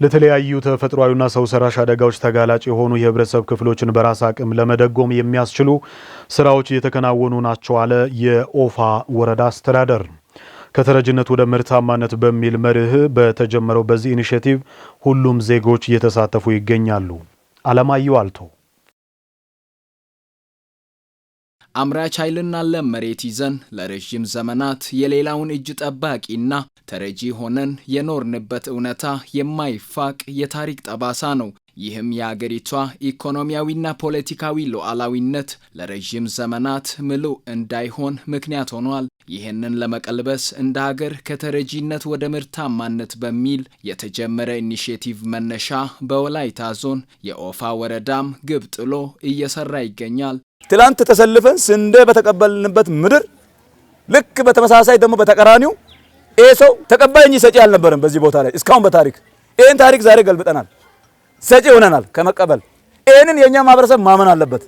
ለተለያዩ ተፈጥሯዊና ሰው ሰራሽ አደጋዎች ተጋላጭ የሆኑ የህብረተሰብ ክፍሎችን በራስ አቅም ለመደጎም የሚያስችሉ ስራዎች እየተከናወኑ ናቸው አለ የኦፋ ወረዳ አስተዳደር። ከተረጅነት ወደ ምርታማነት በሚል መርህ በተጀመረው በዚህ ኢኒሼቲቭ ሁሉም ዜጎች እየተሳተፉ ይገኛሉ። አለማየሁ አልቶ አምራች ኃይልና ለም መሬት ይዘን ለረጅም ዘመናት የሌላውን እጅ ጠባቂና ተረጂ ሆነን የኖርንበት እውነታ የማይፋቅ የታሪክ ጠባሳ ነው። ይህም የአገሪቷ ኢኮኖሚያዊና ፖለቲካዊ ሉዓላዊነት ለረጅም ዘመናት ምሉዕ እንዳይሆን ምክንያት ሆኗል። ይህንን ለመቀልበስ እንደ ሀገር ከተረጂነት ወደ ምርታማነት በሚል የተጀመረ ኢኒሼቲቭ መነሻ በወላይታ ዞን የኦፋ ወረዳም ግብ ጥሎ እየሰራ ይገኛል። ትላንት ተሰልፈን ስንዴ በተቀበልንበት ምድር ልክ በተመሳሳይ ደግሞ በተቀራኒው ሰው ተቀባይ እንጂ ሰጪ አልነበረም። በዚህ ቦታ ላይ እስካሁን በታሪክ ይሄን ታሪክ ዛሬ ገልብጠናል። ሰጪ ሆነናል ከመቀበል። ይሄንን የኛ ማህበረሰብ ማመን አለበት።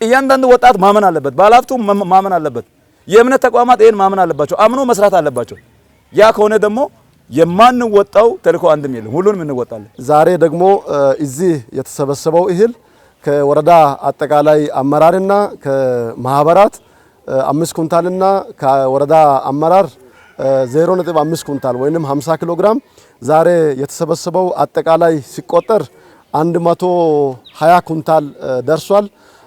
እያንዳንዱ ወጣት ማመን አለበት። ባለሀብቱ ማመን አለበት። የእምነት ተቋማት ይሄን ማመን አለባቸው። አምኖ መስራት አለባቸው። ያ ከሆነ ደግሞ የማንወጣው ተልእኮ አንድም የለም፣ ሁሉንም እንወጣለን። ዛሬ ደግሞ እዚህ የተሰበሰበው እህል ከወረዳ አጠቃላይ አመራርና ከማህበራት 5 ኩንታልና ከወረዳ አመራር 0.5 ኩንታል ወይንም 50 ኪሎ ግራም ዛሬ የተሰበሰበው አጠቃላይ ሲቆጠር 120 ኩንታል ደርሷል።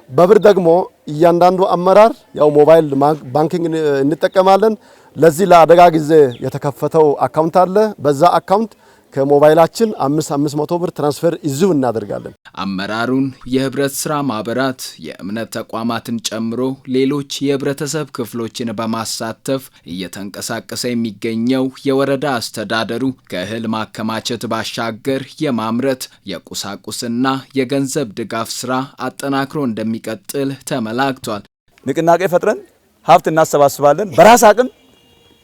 በብር ደግሞ እያንዳንዱ አመራር ያው ሞባይል ባንኪንግ እንጠቀማለን። ለዚህ ለአደጋ ጊዜ የተከፈተው አካውንት አለ። በዛ አካውንት ከሞባይላችን 500 ብር ትራንስፈር ይዙ እናደርጋለን። አመራሩን የህብረት ስራ ማህበራት የእምነት ተቋማትን ጨምሮ ሌሎች የህብረተሰብ ክፍሎችን በማሳተፍ እየተንቀሳቀሰ የሚገኘው የወረዳ አስተዳደሩ ከእህል ማከማቸት ባሻገር የማምረት የቁሳቁስና የገንዘብ ድጋፍ ስራ አጠናክሮ እንደሚቀጥል ተመላክቷል። ንቅናቄ ፈጥረን ሀብት እናሰባስባለን፣ በራስ አቅም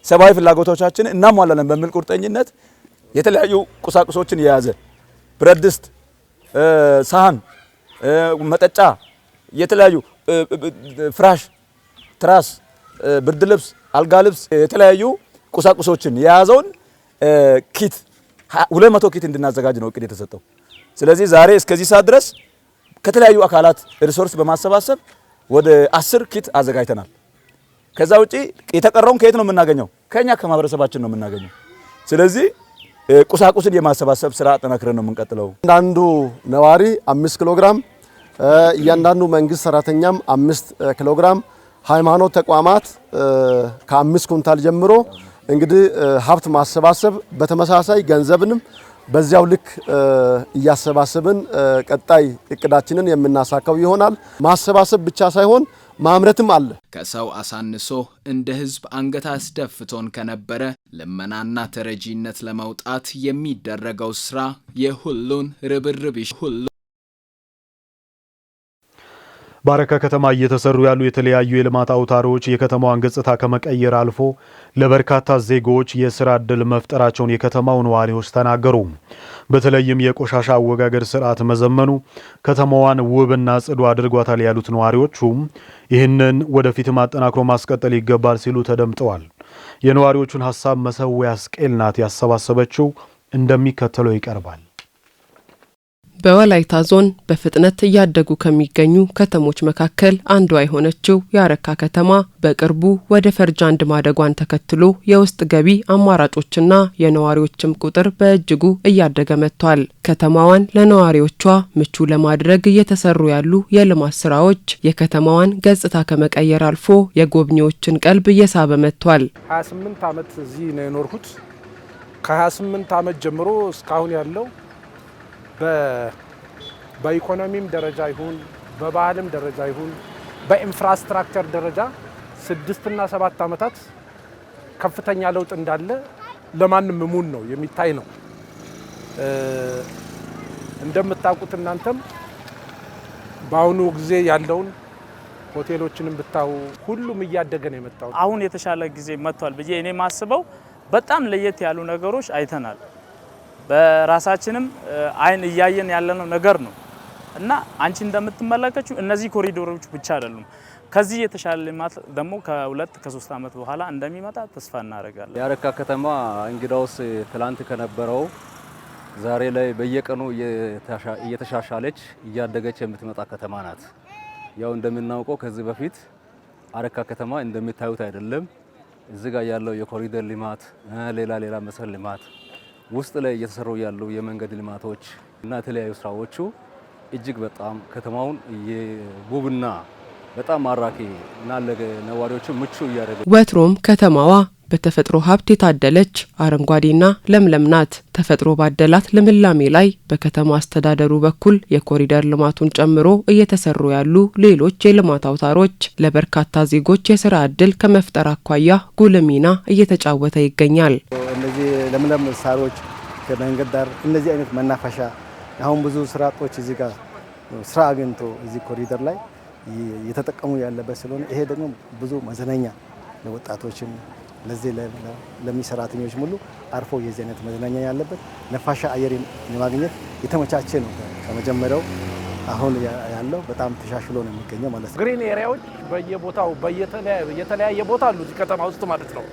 ሰብአዊ ፍላጎቶቻችንን እናሟላለን በሚል ቁርጠኝነት የተለያዩ ቁሳቁሶችን የያዘ ብረት ድስት፣ ሳህን፣ መጠጫ፣ የተለያዩ ፍራሽ፣ ትራስ፣ ብርድ ልብስ፣ አልጋ ልብስ፣ የተለያዩ ቁሳቁሶችን የያዘውን ኪት 200 ኪት እንድናዘጋጅ ነው እቅድ የተሰጠው። ስለዚህ ዛሬ እስከዚህ ሰዓት ድረስ ከተለያዩ አካላት ሪሶርስ በማሰባሰብ ወደ 10 ኪት አዘጋጅተናል። ከዛ ውጪ የተቀረውን ከየት ነው የምናገኘው? ከኛ ከማህበረሰባችን ነው የምናገኘው። ስለዚህ ቁሳቁስን የማሰባሰብ ስራ አጠናክረን ነው የምንቀጥለው። እያንዳንዱ ነዋሪ 5 ኪሎ ግራም፣ እያንዳንዱ መንግስት ሰራተኛም 5 ኪሎ ግራም፣ ሃይማኖት ተቋማት ከ5 ኩንታል ጀምሮ እንግዲህ ሀብት ማሰባሰብ በተመሳሳይ ገንዘብንም በዚያው ልክ እያሰባሰብን ቀጣይ እቅዳችንን የምናሳካው ይሆናል። ማሰባሰብ ብቻ ሳይሆን ማምረትም አለ። ከሰው አሳንሶ እንደ ህዝብ አንገት አስደፍቶን ከነበረ ልመናና ተረጂነት ለመውጣት የሚደረገው ስራ የሁሉን ርብርብ ሁሉ ባረካ ከተማ እየተሰሩ ያሉ የተለያዩ የልማት አውታሮች የከተማዋን ገጽታ ከመቀየር አልፎ ለበርካታ ዜጎች የስራ ዕድል መፍጠራቸውን የከተማው ነዋሪዎች ተናገሩ። በተለይም የቆሻሻ አወጋገድ ስርዓት መዘመኑ ከተማዋን ውብና ጽዱ አድርጓታል ያሉት ነዋሪዎቹ ይህንን ወደፊት ማጠናክሮ ማስቀጠል ይገባል ሲሉ ተደምጠዋል። የነዋሪዎቹን ሐሳብ መሰዊያ ስቄል ናት ያሰባሰበችው፣ እንደሚከተለው ይቀርባል። በወላይታ ዞን በፍጥነት እያደጉ ከሚገኙ ከተሞች መካከል አንዷ የሆነችው የአረካ ከተማ በቅርቡ ወደ ፈርጅ አንድ ማደጓን ተከትሎ የውስጥ ገቢ አማራጮችና የነዋሪዎችም ቁጥር በእጅጉ እያደገ መጥቷል። ከተማዋን ለነዋሪዎቿ ምቹ ለማድረግ እየተሰሩ ያሉ የልማት ስራዎች የከተማዋን ገጽታ ከመቀየር አልፎ የጎብኚዎችን ቀልብ እየሳበ መጥቷል። 28 ዓመት እዚህ ነው የኖርኩት። ከ28 ዓመት ጀምሮ እስካሁን ያለው በኢኮኖሚም ደረጃ ይሁን በባህልም ደረጃ ይሁን በኢንፍራስትራክቸር ደረጃ 6 እና 7 ዓመታት ከፍተኛ ለውጥ እንዳለ ለማንም ሙን ነው የሚታይ ነው። እንደምታውቁት እናንተም በአሁኑ ጊዜ ያለውን ሆቴሎችንም ብታው ሁሉም እያደገ ነው የመጣው። አሁን የተሻለ ጊዜ መጥቷል ብዬ እኔ ማስበው በጣም ለየት ያሉ ነገሮች አይተናል። በራሳችንም አይን እያየን ያለነው ነገር ነው እና አንቺ እንደምትመለከቱ እነዚህ ኮሪዶሮች ብቻ አይደሉም። ከዚህ የተሻለ ልማት ደግሞ ከ2 ከ3 ዓመት በኋላ እንደሚመጣ ተስፋ እናደርጋለን። የአረካ ከተማ እንግዳውስ ትላንት ከነበረው ዛሬ ላይ በየቀኑ እየተሻሻለች እያደገች የምትመጣ ከተማ ናት። ያው እንደምናውቀው ከዚህ በፊት አረካ ከተማ እንደምታዩት አይደለም። እዚህ ጋር ያለው የኮሪደር ልማት ሌላ መሰል ልማት ውስጥ ላይ እየተሰሩ ያሉ የመንገድ ልማቶች እና የተለያዩ ስራዎቹ እጅግ በጣም ከተማውን ውብና በጣም ማራኪ እና ለነዋሪዎቹ ምቹ እያደረገ ወትሮም ከተማዋ በተፈጥሮ ሀብት የታደለች አረንጓዴና ለምለም ናት። ተፈጥሮ ባደላት ልምላሜ ላይ በከተማ አስተዳደሩ በኩል የኮሪደር ልማቱን ጨምሮ እየተሰሩ ያሉ ሌሎች የልማት አውታሮች ለበርካታ ዜጎች የስራ እድል ከመፍጠር አኳያ ጉልህ ሚና እየተጫወተ ይገኛል። እነዚህ ለምለም ሳሮች ከመንገድ ዳር እነዚህ አይነት መናፈሻ አሁን ብዙ ስራ አጦች እዚህ ጋር ስራ አግኝቶ እዚህ ኮሪደር ላይ እየተጠቀሙ ያለበት ስለሆነ ይሄ ደግሞ ብዙ መዝናኛ ለወጣቶችም ለዚህ ለሚሰራተኞች ሙሉ አርፎ የዚህ አይነት መዝናኛ ያለበት ነፋሻ አየር ለማግኘት የተመቻቸ ነው። ከመጀመሪያው አሁን ያለው በጣም ተሻሽሎ ነው የሚገኘው ማለት ነው። ግሪን ኤሪያዎች በየቦታው የተለያየ ቦታ አሉ እዚህ ከተማ ውስጥ ማለት ነው።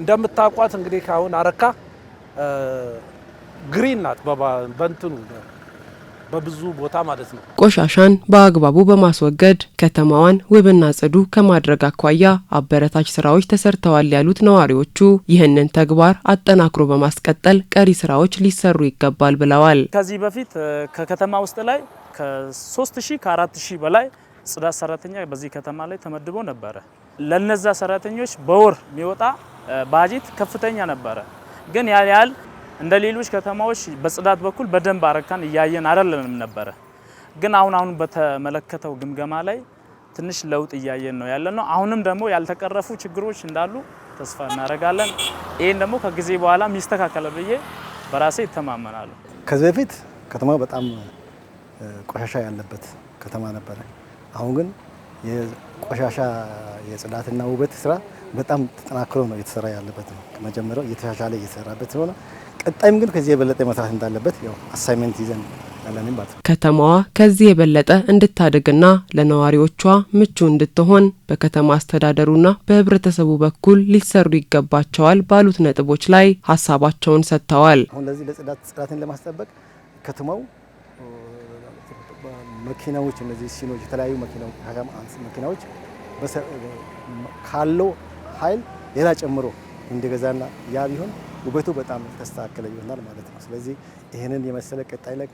እንደምታውቋት እንግዲህ አሁን አረካ ግሪን ናት በእንትኑ በብዙ ቦታ ማለት ነው። ቆሻሻን በአግባቡ በማስወገድ ከተማዋን ውብና ጽዱ ከማድረግ አኳያ አበረታች ስራዎች ተሰርተዋል ያሉት ነዋሪዎቹ ይህንን ተግባር አጠናክሮ በማስቀጠል ቀሪ ስራዎች ሊሰሩ ይገባል ብለዋል። ከዚህ በፊት ከከተማ ውስጥ ላይ ከ3000 ከ4000 በላይ ጽዳት ሰራተኛ በዚህ ከተማ ላይ ተመድቦ ነበረ። ለነዛ ሰራተኞች በወር የሚወጣ ባጀት ከፍተኛ ነበረ። ግን ያህል እንደ ሌሎች ከተማዎች በጽዳት በኩል በደንብ አረካን እያየን አይደለም ነበረ። ግን አሁን በተመለከተው ግምገማ ላይ ትንሽ ለውጥ እያየን ነው ያለነው። አሁንም ደግሞ ያልተቀረፉ ችግሮች እንዳሉ ተስፋ እናደርጋለን። ይሄን ደግሞ ከጊዜ በኋላ የሚስተካከለ ብዬ በራሴ ይተማመናሉ። ከዚህ በፊት ከተማው በጣም ቆሻሻ ያለበት ከተማ ነበረ። አሁን ግን የቆሻሻ የጽዳትና ውበት ስራ በጣም ተጠናክሮ ነው እየተሰራ ያለበት ነው። ከመጀመሪያው እየተሻሻለ እየተሰራበት ስለሆነ ቀጣይም ግን ከዚህ የበለጠ መስራት እንዳለበት ያው አሳይመንት ይዘን ያለንን ማለት ነው። ከተማዋ ከዚህ የበለጠ እንድታድግና ለነዋሪዎቿ ምቹ እንድትሆን በከተማ አስተዳደሩና በህብረተሰቡ በኩል ሊሰሩ ይገባቸዋል ባሉት ነጥቦች ላይ ሀሳባቸውን ሰጥተዋል። አሁን ለዚህ ጽዳትን ለማስጠበቅ ከተማው መኪናዎች እነዚህ ሲኖች የተለያዩ መኪናዎች ካለው ኃይል ሌላ ጨምሮ እንደገዛና ያ ቢሆን ውበቱ በጣም ተስተካከለ ይሆናል ማለት ነው። ስለዚህ ይሄንን የመሰለ ቀጣይ ላይ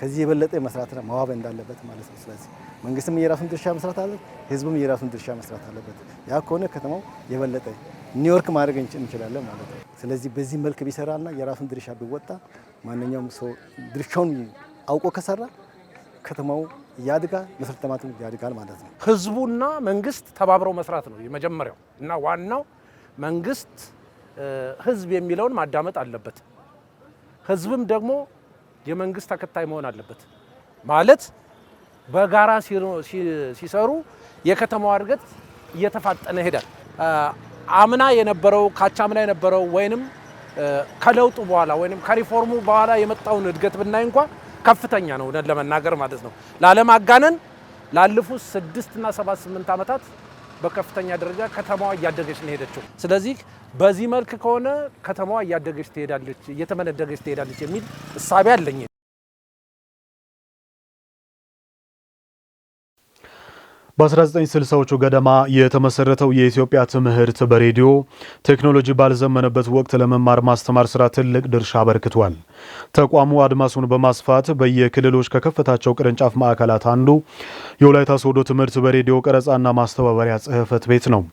ከዚህ የበለጠ መስራትና ማዋብ እንዳለበት ማለት ነው። ስለዚህ መንግስትም የራሱን ድርሻ መስራት አለበት፣ ህዝቡም የራሱን ድርሻ መስራት አለበት። ያ ከሆነ ከተማው የበለጠ ኒውዮርክ ማድረግ እንችላለን ማለት ነው። ስለዚህ በዚህ መልክ ቢሰራና የራሱን ድርሻ ቢወጣ ማንኛውም ሰው ድርሻውን አውቆ ከሰራ ከተማው ያድጋል፣ መሰረተ ልማቱም ያድጋል ማለት ነው። ህዝቡና መንግስት ተባብረው መስራት ነው የመጀመሪያው እና ዋናው። መንግስት ህዝብ የሚለውን ማዳመጥ አለበት። ህዝብም ደግሞ የመንግስት ተከታይ መሆን አለበት ማለት በጋራ ሲሰሩ የከተማው እድገት እየተፋጠነ ይሄዳል። አምና የነበረው ካቻምና የነበረው ወይንም ከለውጡ በኋላ ወይንም ከሪፎርሙ በኋላ የመጣውን እድገት ብናይ እንኳን ከፍተኛ ነው ለመናገር ማለት ነው። ላለማጋነን ላለፉት 6 እና 7-8 ዓመታት በከፍተኛ ደረጃ ከተማዋ እያደገች ነው ሄደችው። ስለዚህ በዚህ መልክ ከሆነ ከተማዋ እያደገች ትሄዳለች፣ እየተመነደገች ትሄዳለች የሚል እሳቤ አለኝ። በ1960ዎቹ ገደማ የተመሰረተው የኢትዮጵያ ትምህርት በሬዲዮ ቴክኖሎጂ ባልዘመነበት ወቅት ለመማር ማስተማር ስራ ትልቅ ድርሻ አበርክቷል። ተቋሙ አድማሱን በማስፋት በየክልሎች ከከፈታቸው ቅርንጫፍ ማዕከላት አንዱ የወላይታ ሶዶ ትምህርት በሬዲዮ ቀረጻና ማስተባበሪያ ጽሕፈት ቤት ነው።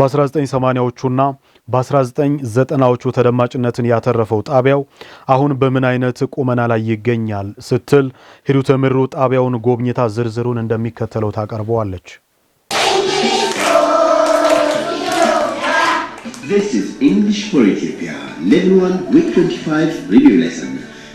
በ1980ዎቹና በ1990ዎቹ ተደማጭነትን ያተረፈው ጣቢያው አሁን በምን አይነት ቁመና ላይ ይገኛል ስትል ሂሩት ምሩ ጣቢያውን ጎብኝታ ዝርዝሩን እንደሚከተለው ታቀርበዋለች። This is English for Ethiopia, Level 1 Week 25 Review Lesson,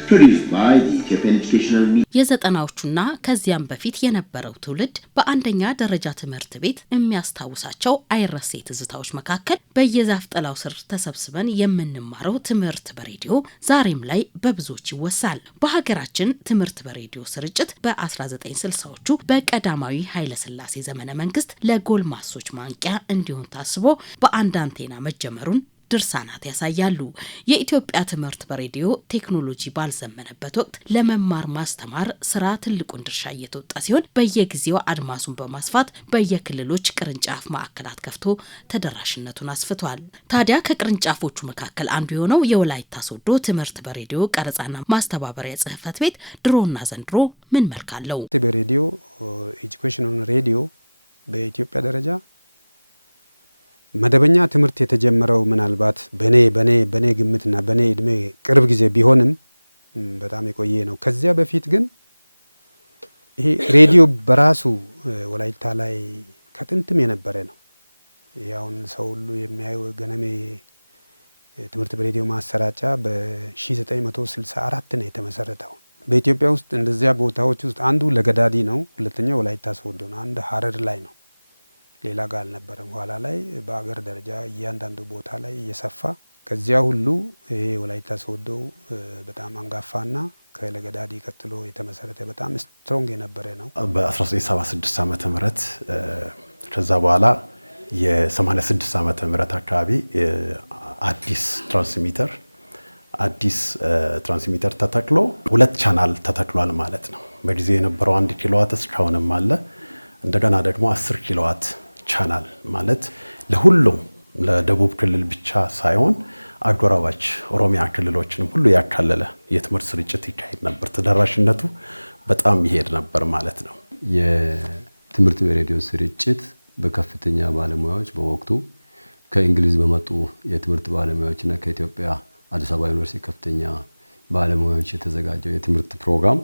produced by the Ethiopian Educational Media. የዘጠናዎቹና ከዚያም በፊት የነበረው ትውልድ በአንደኛ ደረጃ ትምህርት ቤት የሚያስታውሳቸው አይረሴ ትዝታዎች መካከል በየዛፍ ጥላው ስር ተሰብስበን የምንማረው ትምህርት በሬዲዮ ዛሬም ላይ በብዙዎች ይወሳል። በሀገራችን ትምህርት በሬዲዮ ስርጭት በ1960ዎቹ በቀዳማዊ ኃይለ ሥላሴ ዘመነ መንግስት ለጎልማሶች ማንቂያ እንዲሆን ታስቦ በአንድ አንቴና መጀመሩን ድርሳናት ያሳያሉ። የኢትዮጵያ ትምህርት በሬዲዮ ቴክኖሎጂ ባልዘመነበት ወቅት ለመማር ማስተማር ስራ ትልቁን ድርሻ እየተወጣ ሲሆን በየጊዜው አድማሱን በማስፋት በየክልሎች ቅርንጫፍ ማዕከላት ከፍቶ ተደራሽነቱን አስፍቷል። ታዲያ ከቅርንጫፎቹ መካከል አንዱ የሆነው የወላይታ ሶዶ ትምህርት በሬዲዮ ቀረጻና ማስተባበሪያ ጽህፈት ቤት ድሮና ዘንድሮ ምን መልክ አለው? በሬዲዮ ኤጁኬሽን ሬዲዮ በኢትዮጵያ ደረጃ መደበኛ ትምህርት የተጀመረው ምናልባት በኔ ግምትና በኔ እድሜ ቅርብ ጊዜ ቢሆንም በጣም የቆየ ነው። ከዚያ በፊት ግን ይሄ ሬዲዮ በራሱ ወላይታ ላይ ከጥንትም የነበረ ነው። ያውን ሰው ሁሉ የሚያየው ገነሜ ትምህርት በሬዲዮ ማሰራጫ በ1964 ነው የተመሰረተው። በኢትዮጵያ ውስጥ እንደዚያ ቦታዎች ውስጥ አንዱ ለገዳዲ ነው፣ ሁለተኛው ወላይታ ሶዶ ነው፣ አንድ ሀረር ላይ ነው። ሌላ ጋር አልነበረም። ኋላ ላይ በአገር ደረጃ እያንዳንዱ ቦታ ላይ እየሰፋ ከዚያ ሁሉ ይሄ ወላይታ ሶዶ በጣም አንጋፋና ከለገዳዲ ቀጥሎ የተመሰረተ በጣም ስትሮንግ የነበረ ነው። በ1976 ዓመተ ምህረት ከዛ በኋላ የ86 ዓመተ ምህረት አካባቢ አዲስ ትራንስሚተር ተተክሎ 2 ቻናል ተተክሏል ማለት ነው። በጊዜ የነበረው 1 ኪሎዋት እስካሁንም አለ። እንደገና ደግሞ 10 ኪሎዋት ቻናል ማለት ለሁሉም ለደቡብ ክልል ብቻ ሳይሆን አጎራባች ኦሮሚያ ክልሎችንም ሁሉ ያካለለ የትምህርት ስርጭት ይካሄድ ነበር። ተደራሽነቱ በጣም ይሄድ ነበር ማለት ነው። የትምህርት በሬዲዮ ስርጭት በከፍተኛ ባለሙያዎች በወቅቱ ከእንግሊዝ በመጡ የትምህርት ባለሙያዎችና ከኢትዮጵያ አዲስ አበባ ዩኒቨርሲቲ ከፍተኛ ባለሙያዎች የተዘጋጀው የትምህርት ፕሮግራም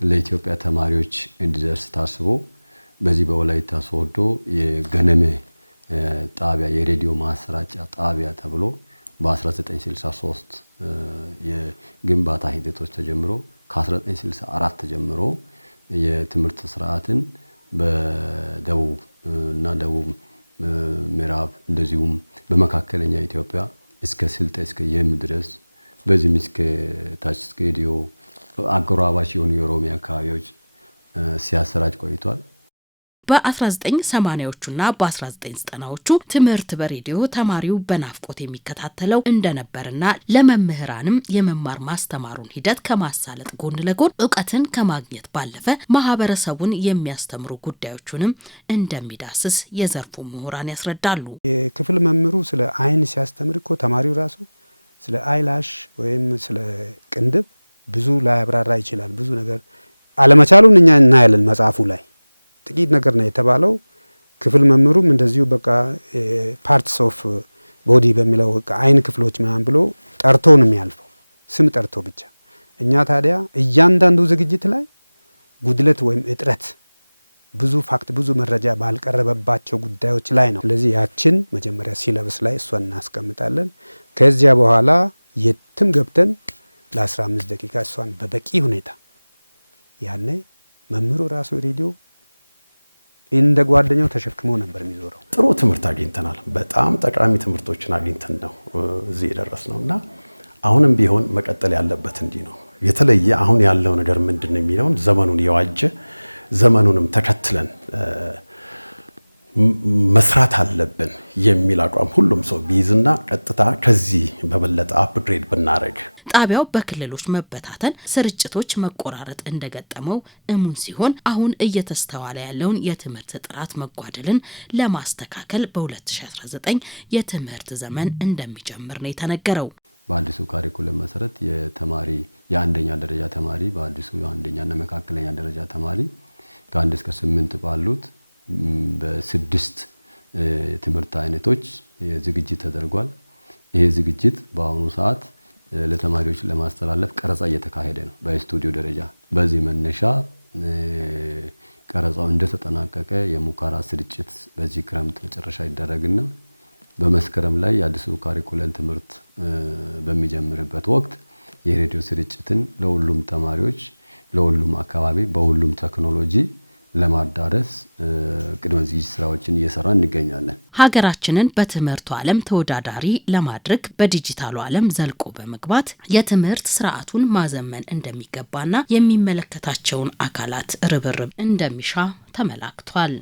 ለኢትዮጵያ ተማሪዎች እንዲደርስ ታስቦ በዚህ በወላይታ ሶዶ የገነሜ ጣቢያ የሬዲዮ ማሰራጫ ጣቢያ ተብሎ በ1963 የግንባታ ሂደቶች ተጀምሮ ከ1964 ጀምሮ የትምህርት ስርዓትን በደቡብ እና ደቡብ ምዕራብ እንደዚሁም በመካከለኛ ኢትዮጵያ እስከ ስልጤ እስከ የም ድረስ በዚህም እስከ ታች እስከ ጌዲዮ አጎራባች የሆኑ የኦሮሚያ አካባቢዎች ሲያሰራጭ ቆይቷል። በ1980ዎቹና በ1990ዎቹ ትምህርት በሬዲዮ ተማሪው በናፍቆት የሚከታተለው እንደነበርና ለመምህራንም የመማር ማስተማሩን ሂደት ከማሳለጥ ጎን ለጎን እውቀትን ከማግኘት ባለፈ ማህበረሰቡን የሚያስተምሩ ጉዳዮችንም እንደሚዳስስ የዘርፉ ምሁራን ያስረዳሉ። የክፍል መምህሩ ስለ አይን ሲያስተምር እኮ ተማሪው ራሱ ስለ አይላሽ ወይም ስለ ቅንድብ ብዙ ላያብራራ ይችላል። ብዙ ነገር አለመቻሉን እኛ እናያለን መጽሐፉ ላይ ጥቂት ነገር ነው የተባለው። ክፍል መምህሩም እንደዚሁ በቃ ፓርትስ ኦፍ ቦዲ በሚለው አይን ክፍሎች ምናምን ብሎ ጠርቶ ነው የሚያልፈው፣ ስም ጠርቶ ብቻ። እኛ ታዲያ እያንዳንዱ ዝግጅት ላይ ጉድለት ወይም እጥረት ብዙ ፋክት ብዙ መረጃ ባልቀረበባቸው ጉዳዮች ላይ ነው። ስለዚህ ያችን መጀመሪያ ሲለብስ ላይ እሷን እናስቀምጣለን። ከዚያ በኋላ የትም ገብተን ለ15 ደቂቃ እሷን በበቂ ሁኔታ ያኔ መምህሩ ራሱ ሬዲዮ እንደ ጓደኛው ተሸክሞ ነበር የሚዞረው። ጥሩ ትምህርት አግኝተናል። በጣም ጠቃሚ ትምህርቶችን አግኝተን ነው እዚህ የደረስነውና አሁንም ቢሆን መቀጠል ያለበት እንዲህ ነው። የተለየ አሁን ያለው ነገር ምንድነው የሚለውን ዘመኑን የዋጀ ዘመኑንም ተከትለን መስራት አለብን የሚል አቋም ሁሉም ሰው ቢይዝና ቀጥታ ከዚህ በበለጠ አፕግሬድ ብናረግ። ጣቢያው በክልሎች መበታተን፣ ስርጭቶች መቆራረጥ እንደገጠመው እሙን ሲሆን አሁን እየተስተዋለ ያለውን የትምህርት ጥራት መጓደልን ለማስተካከል በ2019 የትምህርት ዘመን እንደሚጀምር ነው የተነገረው። በአዲሱ ካሪኩለም መሰረት የተማሪ የአንደኛ ደረጃ ተማሪ በአዲሱ የአንደኛና መካከለኛ ደረጃ ተማሪ ከ1 እስከ 8 ባሉት በ6 ትምህርት አይነቶች ዝግጅት ተደርጓል። ይሄ ዝግጅት በአሁኑ ሰዓት ለተማሪዎች ለማስተላለፍ ቀረጻ እየተካሄደ ነው በስቱዲዮ ደረጃ። በዚህ መነሻ ቀረጻው እንደተጠናቀቀ የሙከራ ስርጭት በዚህ ክረምት መጨረሻ ይደረግና በመስከረም ላይ የአዲሱ ካሪኩለም ትምህርት በሚጀምርበት ወቅት የሬዲዮ ስርጭትን ለሁሉም ተማሪዎች ለሁሉም አካባቢ በሁሉም ቴክኖሎጂ ለማዳረስ ቅድመ ዝግጅት ስራዎችን እየሰራ እንገኛለን። ሀገራችንን በትምህርቱ ዓለም ተወዳዳሪ ለማድረግ በዲጂታሉ ዓለም ዘልቆ በመግባት የትምህርት ስርዓቱን ማዘመን እንደሚገባና የሚመለከታቸውን አካላት ርብርብ እንደሚሻ ተመላክቷል።